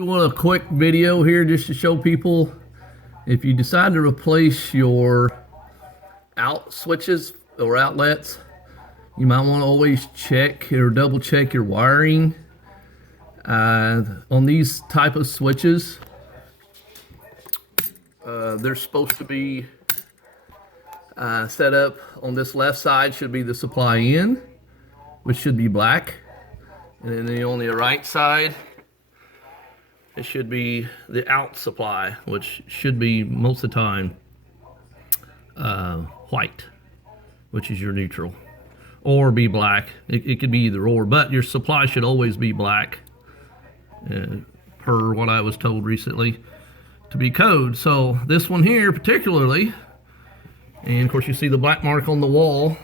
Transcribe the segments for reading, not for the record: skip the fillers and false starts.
Doing a quick video here just to show people if you decide to replace your out switches or outlets, you might want to always check or double check your wiring. On these type of switches, they're supposed to be set up on this left side should be the supply in, which should be black, and then on the right side it should be the out supply, which should be most of the time white, which is your neutral, or be black. It could be either or, but your supply should always be black, per what I was told recently to be code. So this one here particularly, and of course you see the black mark on the wall,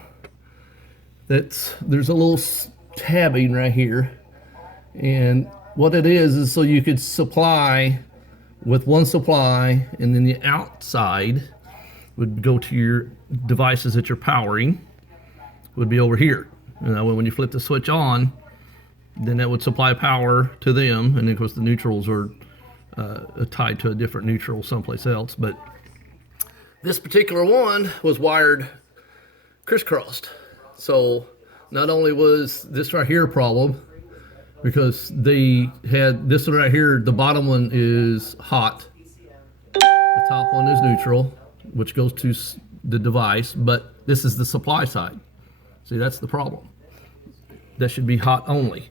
there's a little tabbing right here, and what it is so you could supply with one supply, and then the outside would go to your devices that you're powering, would be over here. And that way when you flip the switch on, then that would supply power to them, and of course the neutrals are tied to a different neutral someplace else. But this particular one was wired crisscrossed. So not only was this right here a problem, because they had this one right here, the bottom one is hot, the top one is neutral, which goes to the device, but this is the supply side. See, that's the problem. That should be hot only.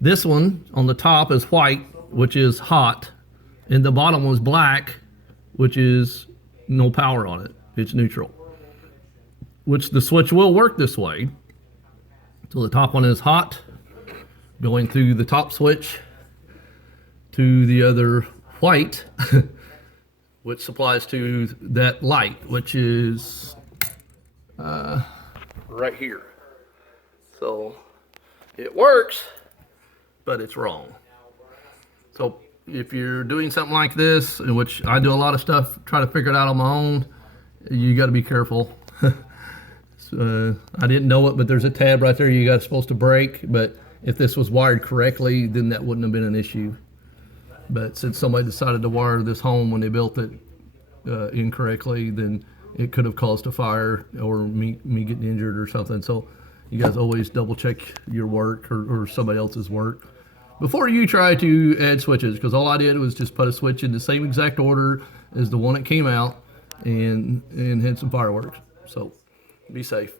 This one on the top is white, which is hot, and the bottom one's black, which is no power on it. It's neutral, which the switch will work this way. So the top one is hot, going through the top switch to the other white, which supplies to that light, which is right here. So it works, but it's wrong. So if you're doing something like this, in which I do a lot of stuff, try to figure it out on my own, you got to be careful. I didn't know it, but there's a tab right there you got supposed to break, but if this was wired correctly, then that wouldn't have been an issue. But since somebody decided to wire this home when they built it incorrectly, then it could have caused a fire or me getting injured or something. So you guys always double check your work or somebody else's work before you try to add switches, because all I did was just put a switch in the same exact order as the one that came out and had some fireworks. So be safe.